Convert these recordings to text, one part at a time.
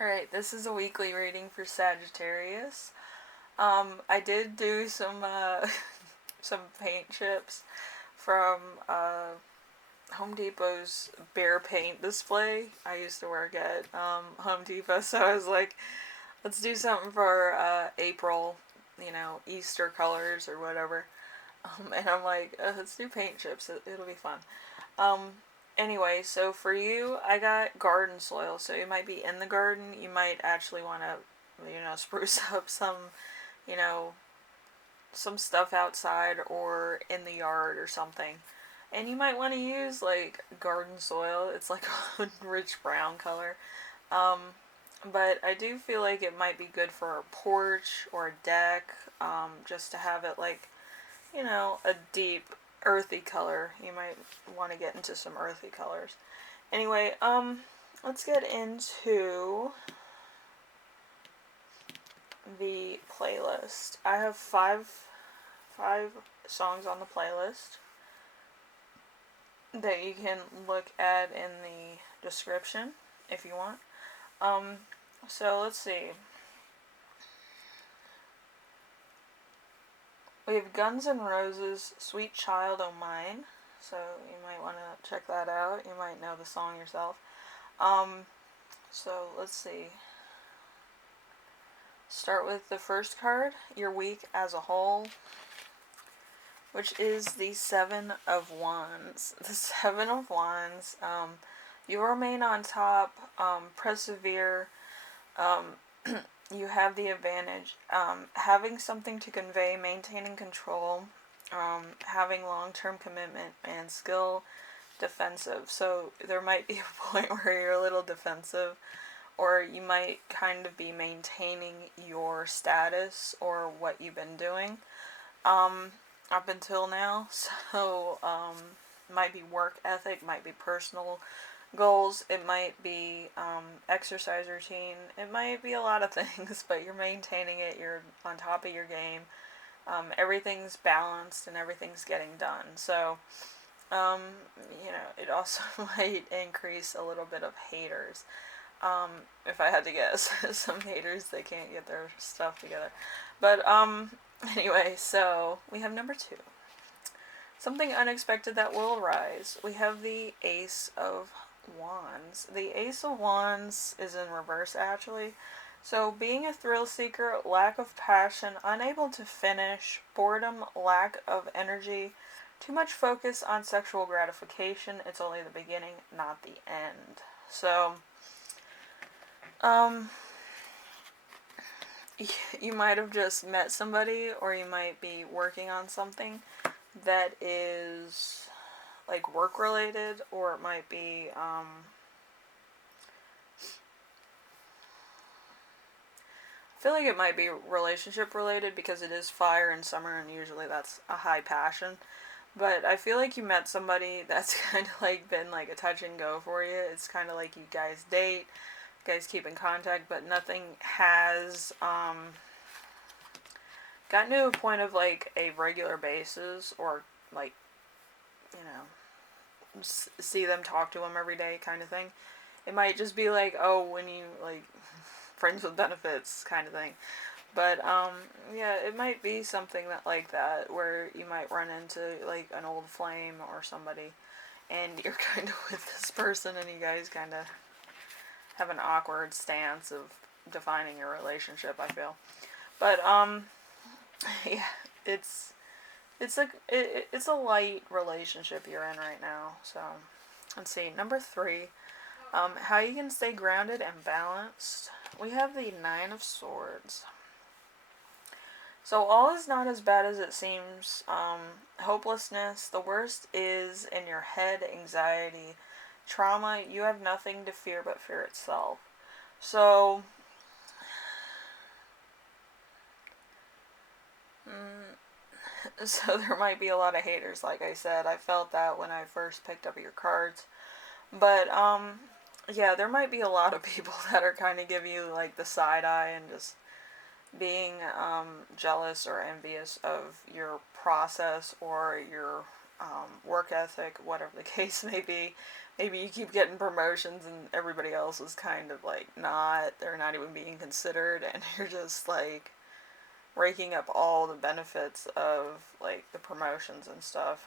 Alright, this is a weekly reading for Sagittarius. I did do some some paint chips from Home Depot's bear paint display. I used to work at Home Depot, so I was like, let's do something for April, Easter colors or whatever. And I'm like, let's do paint chips. It'll be fun. Um, anyway, so for you, I got garden soil. So you might be in the garden. You might actually want to, spruce up you know, some stuff outside or in the yard or something. And you might want to use like garden soil. It's like a rich brown color. Um, but I do feel like it might be good for a porch or a deck, just to have it like, a deep earthy color. You might want to get into some earthy colors. Anyway, let's get into the playlist. I have five songs on the playlist that you can look at in the description if you want. So let's see. We have Guns N' Roses' Sweet Child O' Mine. So you might want to check that out. You might know the song yourself. So let's see. Start with the first card, your week as a whole, which is the Seven of Wands. The Seven of Wands, you remain on top, persevere, you have the advantage, having something to convey, maintaining control, having long-term commitment, and skill, defensive. So there might be a point where you're a little defensive, or you might kind of be maintaining your status or what you've been doing up until now. So might be work ethic, might be personal goals, it might be exercise routine, it might be a lot of things, but you're maintaining it, you're on top of your game, everything's balanced and everything's getting done. So it also might increase a little bit of haters. If I had to guess, some haters, they can't get their stuff together. But anyway, so we have number 2. Something unexpected that will arise. We have the Ace of Wands. The Ace of Wands is in reverse, actually. So being a thrill seeker, lack of passion, unable to finish, boredom, lack of energy, too much focus on sexual gratification. It's only the beginning, not the end. So you might have just met somebody, or you might be working on something that is like work related, or it might be I feel like it might be relationship related, because it is fire in summer and usually that's a high passion. But I feel like you met somebody that's kind of like been like a touch and go for you. It's kind of like you guys date, you guys keep in contact, but nothing has gotten to a point of like a regular basis, or like, see them, talk to them every day kind of thing. It might just be like, oh, when you like friends with benefits kind of thing. But yeah, it might be something that like that, where you might run into like an old flame or somebody, and you're kind of with this person, and you guys kind of have an awkward stance of defining your relationship, I feel. But yeah, it's a light relationship you're in right now. So let's see, number 3, how you can stay grounded and balanced. We have the 9 of Swords. So all is not as bad as it seems. Hopelessness, the worst is in your head, anxiety, trauma. You have nothing to fear but fear itself. So so there might be a lot of haters, like I said. I felt that when I first picked up your cards. But yeah, there might be a lot of people that are kind of giving you like the side eye and just being jealous or envious of your process or your work ethic, whatever the case may be. maybe you keep getting promotions and everybody else is kind of like they're not even being considered, and you're just like raking up all the benefits of like the promotions and stuff.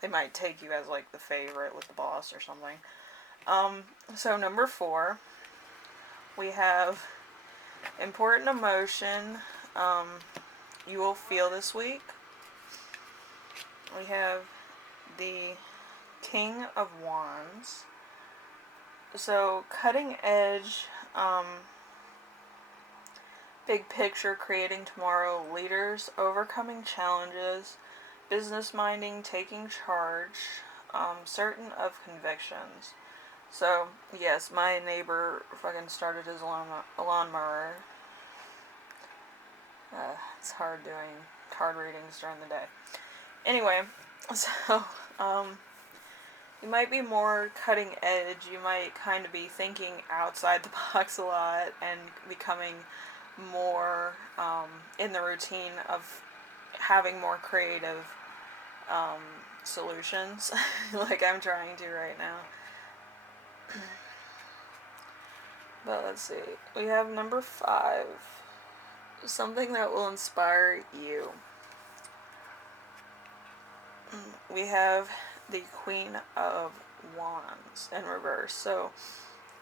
They might take you as like the favorite with the boss or something. So number 4, we have important emotion you will feel this week. We have the King of Wands. So cutting edge, big picture, creating tomorrow, leaders, overcoming challenges, business minding, taking charge, certain of convictions. So, yes, my neighbor fucking started his lawnmower. It's hard doing card readings during the day. Anyway, so, you might be more cutting edge. You might kind of be thinking outside the box a lot and becoming more in the routine of having more creative solutions like I'm trying to right now. But let's see. We have number 5. Something that will inspire you. We have the Queen of Wands in reverse. So,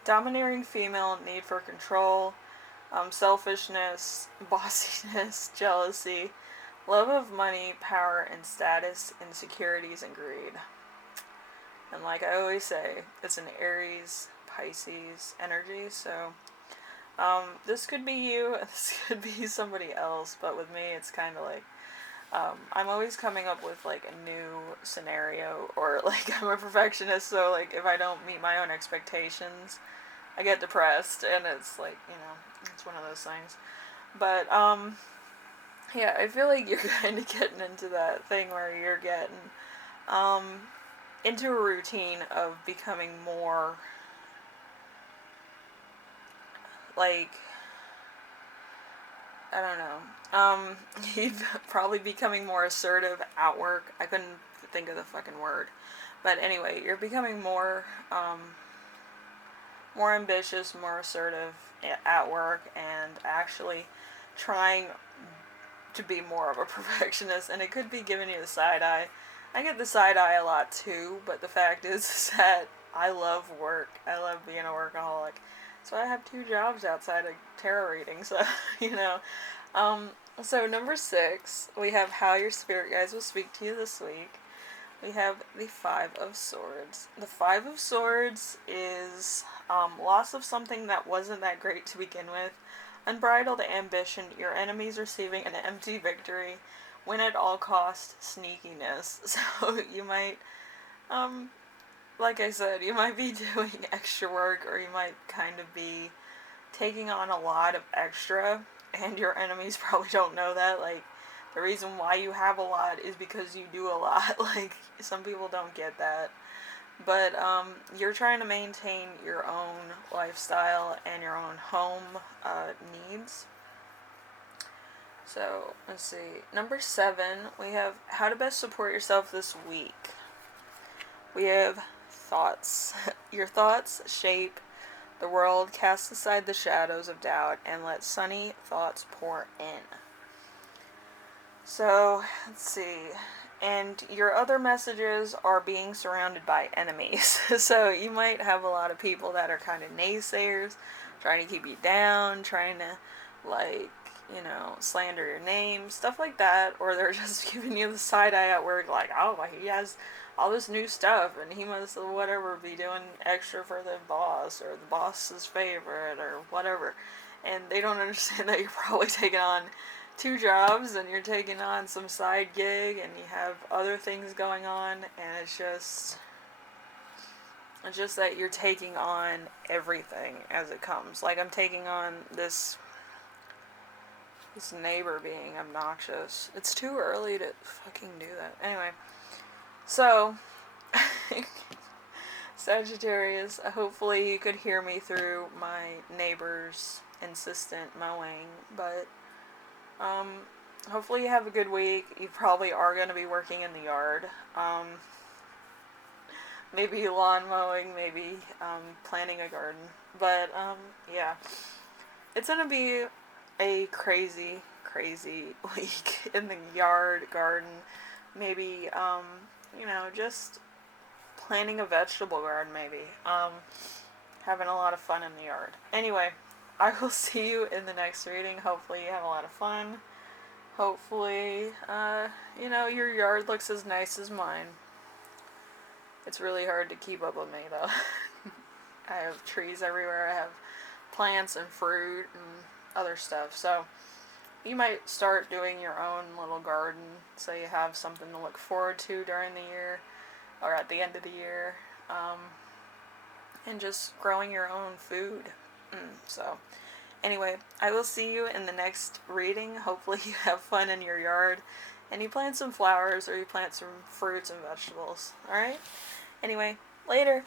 domineering female, need for control, selfishness, bossiness, jealousy, love of money, power and status, insecurities and greed. And like I always say, it's an Aries, Pisces energy, so this could be you, this could be somebody else, but with me it's kind of like, I'm always coming up with like a new scenario, or like I'm a perfectionist, so like if I don't meet my own expectations, I get depressed, and it's like, it's one of those things. But, yeah, I feel like you're kind of getting into that thing where you're getting, into a routine of becoming more, like, I don't know, you've probably becoming more assertive at work. I couldn't think of the fucking word. But anyway, you're becoming more, more ambitious, more assertive at work, and actually trying to be more of a perfectionist, and it could be giving you the side eye. I get the side eye a lot too, but the fact is that I love work. I love being a workaholic. So I have 2 jobs outside of tarot reading, so, you know. So number 6, we have how your spirit guides will speak to you this week. We have the 5 of Swords. The 5 of Swords is loss of something that wasn't that great to begin with, unbridled ambition, your enemies receiving an empty victory, win at all cost, sneakiness. So you might, like I said, you might be doing extra work, or you might kind of be taking on a lot of extra, and your enemies probably don't know that. Like, the reason why you have a lot is because you do a lot. Like, some people don't get that. But you're trying to maintain your own lifestyle and your own home needs. So, let's see. Number 7, we have how to best support yourself this week. We have thoughts. Your thoughts shape the world. Cast aside the shadows of doubt and let sunny thoughts pour in. So, let's see. And your other messages are being surrounded by enemies. So you might have a lot of people that are kind of naysayers, trying to keep you down, trying to, like, slander your name, stuff like that. Or they're just giving you the side eye at work, like, oh, he has all this new stuff, and he must, whatever, be doing extra for the boss, or the boss's favorite, or whatever. And they don't understand that you're probably taking on 2 jobs, and you're taking on some side gig, and you have other things going on, and it's just that you're taking on everything as it comes. Like, I'm taking on this neighbor being obnoxious. It's too early to fucking do that. Anyway, so Sagittarius, hopefully you could hear me through my neighbor's insistent mowing, but hopefully you have a good week. You probably are going to be working in the yard. maybe lawn mowing, maybe planting a garden. But yeah, it's gonna be a crazy, crazy week in the yard, garden. Maybe just planting a vegetable garden. Maybe having a lot of fun in the yard. Anyway, I will see you in the next reading. Hopefully, you have a lot of fun. Hopefully, your yard looks as nice as mine. It's really hard to keep up with me, though. I have trees everywhere. I have plants and fruit and other stuff. So, you might start doing your own little garden so you have something to look forward to during the year or at the end of the year. And just growing your own food. So, anyway, I will see you in the next reading. Hopefully, you have fun in your yard and you plant some flowers or you plant some fruits and vegetables. Alright? Anyway, later.